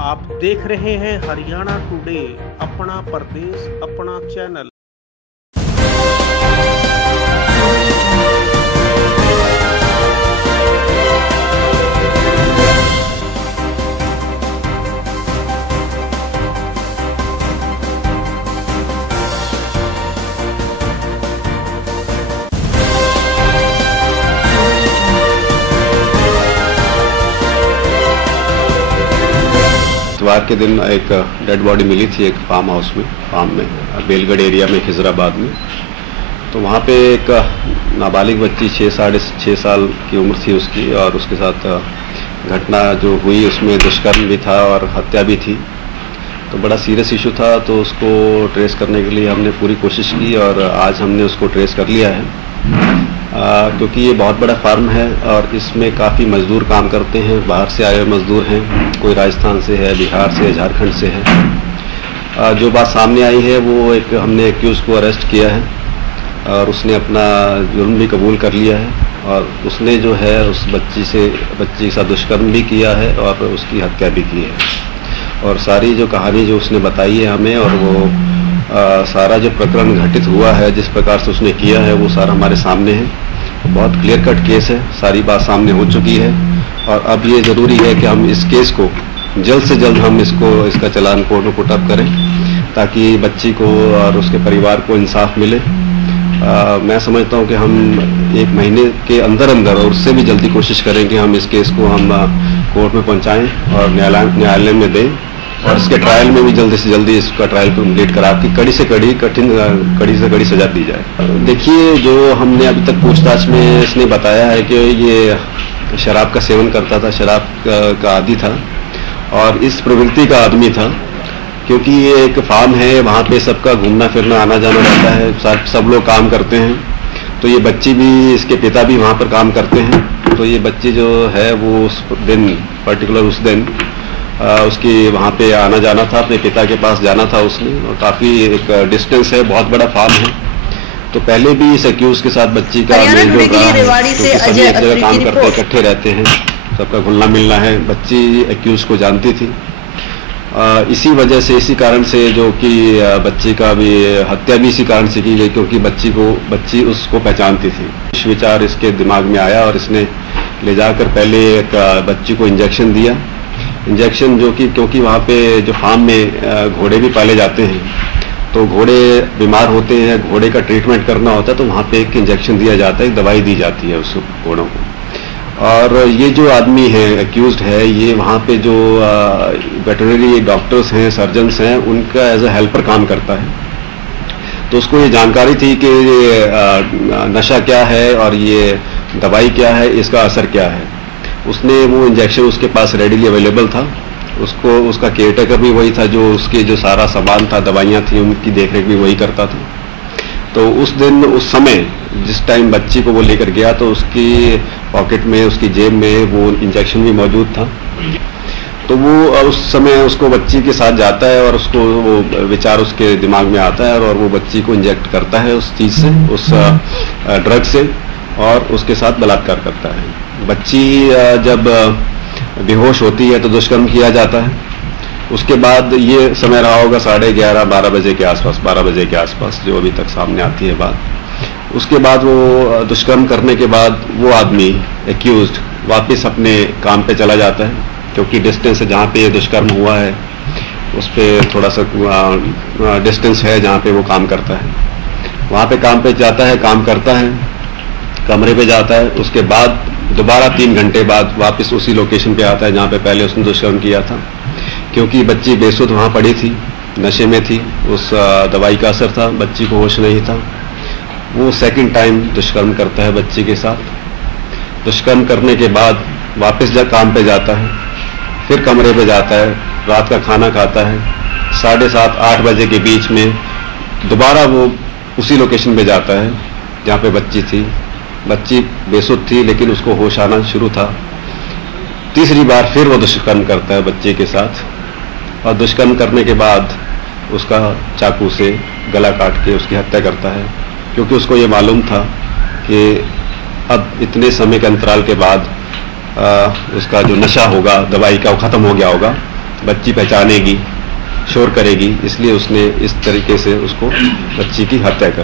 आप देख रहे हैं हरियाणा टुडे, अपना प्रदेश अपना चैनल। इतवार के दिन एक डेड बॉडी मिली थी एक फार्म में बेलगढ़ एरिया में, खिजराबाद में। तो वहाँ पे एक नाबालिग बच्ची 6 साल की उम्र थी उसकी, और उसके साथ घटना जो हुई उसमें दुष्कर्म भी था और हत्या भी थी। तो बड़ा सीरियस इशू था, तो उसको ट्रेस करने के लिए हमने पूरी कोशिश की और आज हमने उसको ट्रेस कर लिया है। क्योंकि ये बहुत बड़ा फार्म है और इसमें काफ़ी मज़दूर काम करते हैं, बाहर से आए हुए मज़दूर हैं, कोई राजस्थान से है, बिहार से है, झारखंड से है। जो बात सामने आई है वो हमने एक्यूज़ को अरेस्ट किया है और उसने अपना जुर्म भी कबूल कर लिया है, और उसने जो है उस बच्ची के साथ दुष्कर्म भी किया है और उसकी हत्या भी की है। और सारी जो कहानी जो उसने बताई है हमें, और वो सारा जो प्रकरण घटित हुआ है, जिस प्रकार से उसने किया है, वो सारा हमारे सामने है। बहुत क्लियर कट केस है, सारी बात सामने हो चुकी है, और अब ये ज़रूरी है कि हम इस केस को जल्द से जल्द हम इसका चालान कोर्ट में पुट अप करें, ताकि बच्ची को और उसके परिवार को इंसाफ मिले। मैं समझता हूँ कि हम 1 महीने के अंदर और उससे भी जल्दी कोशिश करें कि हम इस केस को हम कोर्ट में पहुँचाएँ और न्यायालय में दें, और इसके ट्रायल में भी जल्दी से जल्दी इसका ट्रायल कंप्लीट करा के कड़ी से कड़ी सजा दी जाए। देखिए, जो हमने अभी तक पूछताछ में इसने बताया है कि ये शराब का सेवन करता था, शराब का आदी था और इस प्रवृत्ति का आदमी था। क्योंकि ये एक फार्म है, वहाँ पे सबका घूमना फिरना आना जाना रहता है, सब लोग काम करते हैं। तो ये बच्ची भी, इसके पिता भी वहाँ पर काम करते हैं। तो ये बच्ची जो है वो उस दिन उस दिन उसकी वहाँ पे आना जाना था, अपने पिता के पास जाना था उसने, और काफ़ी एक डिस्टेंस है, बहुत बड़ा फार्म है। तो पहले भी इस एक्यूज के साथ बच्ची का मेलजोल रहा है, क्योंकि सभी एक जगह काम करते इकट्ठे रहते हैं, सबका घुलना मिलना है। बच्ची एक्यूज को जानती थी, इसी वजह से, इसी कारण से जो कि बच्ची का भी हत्या भी इसी कारण से की गई, क्योंकि बच्ची उसको पहचानती थी। विचार इसके दिमाग में आया और इसने ले जाकर पहले एक बच्ची को इंजेक्शन दिया। इंजेक्शन जो कि, क्योंकि वहाँ पे जो फार्म में घोड़े भी पाले जाते हैं, तो घोड़े बीमार होते हैं, घोड़े का ट्रीटमेंट करना होता है, तो वहाँ पे एक इंजेक्शन दिया जाता है, एक दवाई दी जाती है उस घोड़ों को। और ये जो आदमी है, एक्यूज्ड है, ये वहाँ पे जो वेटरनरी डॉक्टर्स हैं, सर्जन्स हैं, उनका एज ए हेल्पर काम करता है। तो उसको ये जानकारी थी कि नशा क्या है और ये दवाई क्या है, इसका असर क्या है। उसने वो इंजेक्शन उसके पास रेडीली अवेलेबल था, उसका केयरटेकर भी वही था, जो उसके जो सारा सामान था, दवाइयाँ थी, उनकी देखरेख भी वही करता था। तो उस दिन, उस समय जिस टाइम बच्ची को वो लेकर गया, तो उसकी पॉकेट में, उसकी जेब में वो इंजेक्शन भी मौजूद था। तो वो उस समय उसको बच्ची के साथ जाता है और उसको वो विचार उसके दिमाग में आता है, और वो बच्ची को इंजेक्ट करता है उस चीज़ से, उस ड्रग से, और उसके साथ बलात्कार करता है। बच्ची जब बेहोश होती है तो दुष्कर्म किया जाता है। उसके बाद ये समय रहा होगा 11:30-12 बजे के आसपास, 12 बजे के आसपास, जो अभी तक सामने आती है बात। उसके बाद वो दुष्कर्म करने के बाद वो आदमी एक्यूज्ड वापस अपने काम पे चला जाता है, क्योंकि डिस्टेंस जहाँ पे ये दुष्कर्म हुआ है उस पर थोड़ा सा डिस्टेंस है जहाँ पे वो काम करता है। वहाँ पे काम पे जाता है, काम करता है, कमरे पे जाता है। उसके बाद दोबारा 3 घंटे बाद वापस उसी लोकेशन पे आता है जहाँ पे पहले उसने दुष्कर्म किया था। क्योंकि बच्ची बेसुध वहाँ पड़ी थी, नशे में थी, उस दवाई का असर था, बच्ची को होश नहीं था। वो सेकंड टाइम दुष्कर्म करता है बच्ची के साथ। दुष्कर्म करने के बाद वापस जब काम पे जाता है, फिर कमरे पे जाता है, रात का खाना खाता है, 7:30-8 बजे के बीच में दोबारा वो उसी लोकेशन पे जाता है जहाँ पे बच्ची थी। बच्ची बेसुध थी, लेकिन उसको होश आना शुरू था। तीसरी बार फिर वो दुष्कर्म करता है बच्ची के साथ, और दुष्कर्म करने के बाद उसका चाकू से गला काट के उसकी हत्या करता है। क्योंकि उसको ये मालूम था कि अब इतने समय के अंतराल के बाद उसका जो नशा होगा दवाई का वो ख़त्म हो गया होगा, बच्ची पहचानेगी, शोर करेगी, इसलिए उसने इस तरीके से उसको बच्ची की हत्या कर